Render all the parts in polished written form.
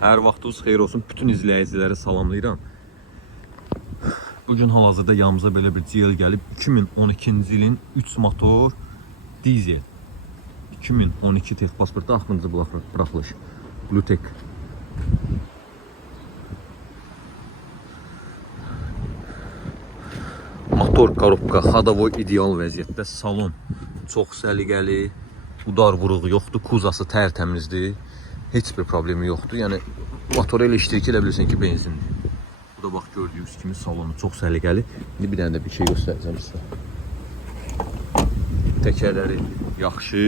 Hər vaxtınız xeyir olsun. Bütün izləyiciləri salamlayıram. Bugün hal-hazırda yanımıza belə bir GL gəlib. 2012-ci ilin 3 motor dizel. 2012 texpasportda axırıncı buraxılış. Bluetech. Motor korobka, xadavoy ideal vəziyyətdə. Salon çox səliqəli. Udar vuruğu yoxdur. Kuzası tərtəmizdir. Heç bir problemi yoxdur. Yəni motor elektrik elə bilirsən ki, benzindir. Bu da bax gördüyünüz kimi salonu çox səliqəli. İndi bir dənə də bir şey göstərəcəm sizə. Təkərləri yaxşı.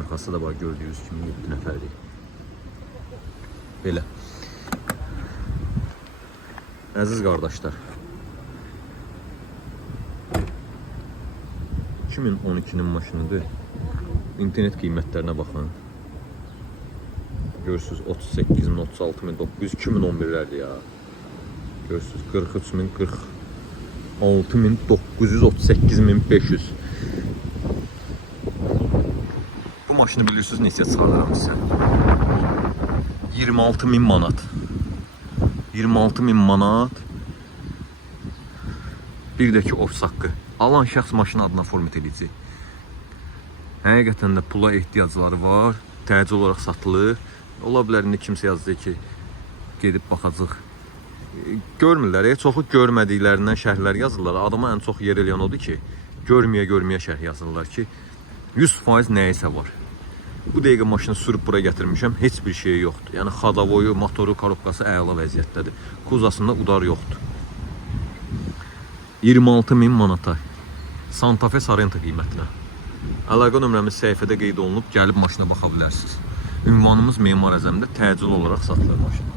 Arkası da bax gördüyünüz kimi 7 nəfərdir. Belə. Əziz qardaşlar, 2012-nin maşınıdır. İnternet qiymətlərinə baxın. Görürsünüz 38 min, 36 min, 900, 2011'lərdir ya. Görürsünüz 43 min, 46 min, 900, 38 min, 500. Bu maşını bilirsiniz neçə çıxarıram sizə? 26 min manat. 26 min manat. Bir də ki ofis haqqı. Alan şəxs maşını adına format edici. Həqiqətən də pula ehtiyacları var. Təcil olaraq satılır. Ola bilər indi kimsə yazdı ki, gedib baxacaq. Görmürlər. Çoxu görmədiklərindən şərhlər yazırlar. Adama ən çox yer eləyən odur ki, görməyə şərh yazırlar ki, 100% nəyisə var. Bu dəqiqə maşını sürüb bura gətirmişəm. Heç bir şey yoxdur. Yəni xadavoyu, motoru, korobkası əla vəziyyətdədir. Kuzasında udar yoxdur. 26 min manata. Santa Fe Sorento qiymətinə. Əlaqə nömrəmiz səhifədə qeyd olunub, gəlib maşına baxa bilərsiniz. Ünvanımız Memar Əzəmdə təcil olaraq satılır maşın.